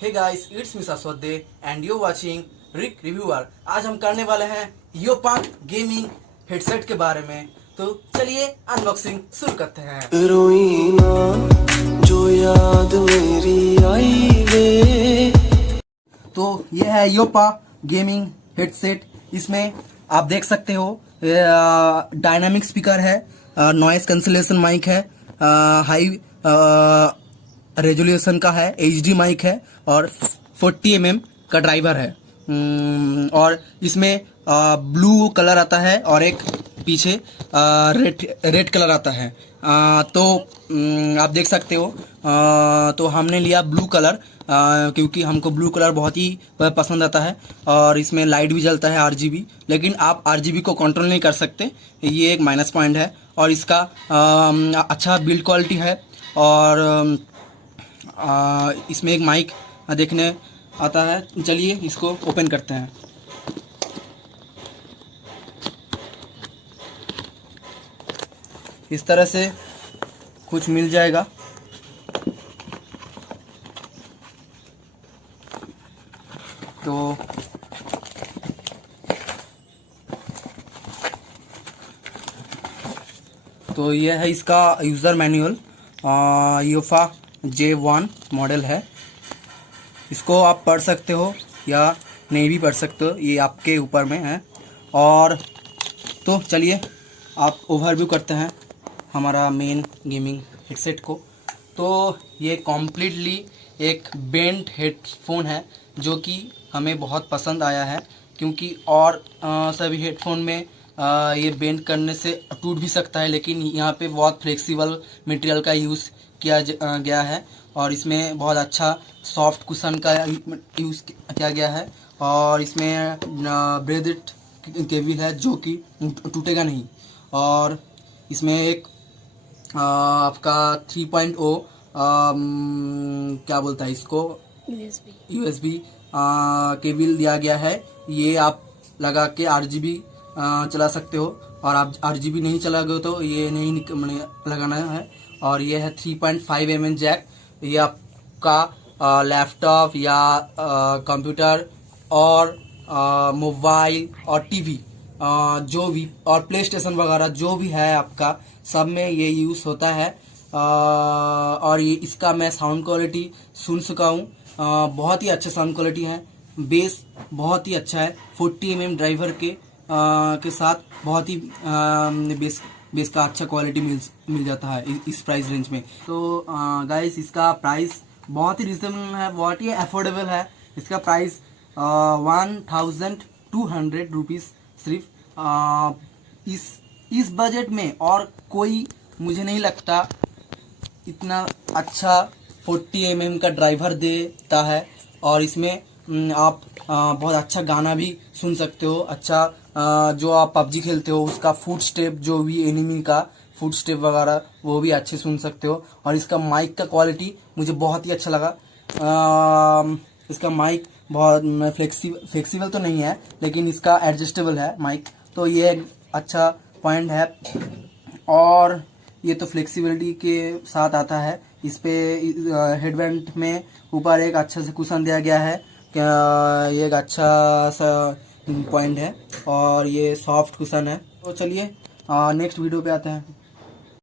Hey guys, it's me शाश्वत and you watching Rick reviewer. आज हम करने वाले हैं योपा गेमिंग हेडसेट के बारे में। तो चलिए अनबॉक्सिंग शुरू करते हैं। रोई ना जो याद मेरी आई वे। तो यह है योपा गेमिंग हेडसेट। इसमें आप देख सकते हो डायनामिक स्पीकर है, नॉइस कैंसिलेशन माइक है, हाई रेजोल्यूशन का है, एचडी माइक है और 40 mm का ड्राइवर है। और इसमें ब्लू कलर आता है और एक पीछे रेड कलर आता है। तो आप देख सकते हो। तो हमने लिया ब्लू कलर क्योंकि हमको ब्लू कलर बहुत ही पसंद आता है और इसमें लाइट भी जलता है आरजीबी। लेकिन आप आरजीबी को कंट्रोल नहीं कर सकते, ये एक माइनस पॉइंट है। और इसका अच्छा बिल्ड क्वालिटी है। और इसमें एक माइक देखने आता है। चलिए इसको ओपन करते हैं। इस तरह से कुछ मिल जाएगा। तो यह है इसका यूज़र मैनुअल। योफा J1 मॉडल है। इसको आप पढ़ सकते हो या नहीं भी पढ़ सकते हो, ये आपके ऊपर में है। और तो चलिए आप ओवरव्यू करते हैं हमारा मेन गेमिंग हेडसेट को। तो ये कॉम्प्लीटली एक बेंट हेडफोन है जो कि हमें बहुत पसंद आया है, क्योंकि और सभी हेडफोन में ये बेंड करने से टूट भी सकता है, लेकिन यहाँ पे बहुत फ्लेक्सिबल मटेरियल का यूज़ किया गया है और इसमें बहुत अच्छा सॉफ्ट कुशन का यूज़ किया गया है। और इसमें ब्रेडेड केबल है जो कि टूटेगा नहीं। और इसमें एक आपका 3.0 क्या बोलता है इसको, USB केबल दिया गया है। ये आप लगा के RGB चला सकते हो, और आप RGB नहीं चलाओगे तो ये नहीं लगाना है। और ये है 3.5 mm जैक। ये आपका लैपटॉप या कंप्यूटर और मोबाइल और टीवी जो भी और प्ले स्टेशन वगैरह जो भी है आपका, सब में ये यूज़ होता है। और ये इसका मैं साउंड क्वालिटी सुन चुका हूँ, बहुत ही अच्छा साउंड क्वालिटी है। बेस बहुत ही अच्छा है। 40 mm ड्राइवर के साथ बहुत ही बेस का अच्छा क्वालिटी मिल जाता है इस प्राइस रेंज में। तो गाइस, इसका प्राइस बहुत ही रिजनेबल है, बहुत ही अफोर्डेबल है। इसका प्राइस 1200 रुपीज़ सिर्फ। इस बजट में और कोई मुझे नहीं लगता इतना अच्छा 40 mm का ड्राइवर देता है। और इसमें आप बहुत अच्छा गाना भी सुन सकते हो। अच्छा जो आप PUBG खेलते हो उसका फुट स्टेप, जो भी एनिमी का फुट स्टेप वगैरह, वो भी अच्छे सुन सकते हो। और इसका माइक का क्वालिटी मुझे बहुत ही अच्छा लगा। इसका माइक बहुत फ्लेक्सिबल तो नहीं है, लेकिन इसका एडजस्टेबल है माइक, तो ये एक अच्छा पॉइंट है। और ये तो फ्लेक्सिबिलिटी के साथ आता है। इस पे हेडबैंड में ऊपर एक अच्छा सा कुशन दिया गया है, ये एक अच्छा सा पॉइंट है। और ये सॉफ्ट कुशन है। तो चलिए नेक्स्ट वीडियो पे आते हैं।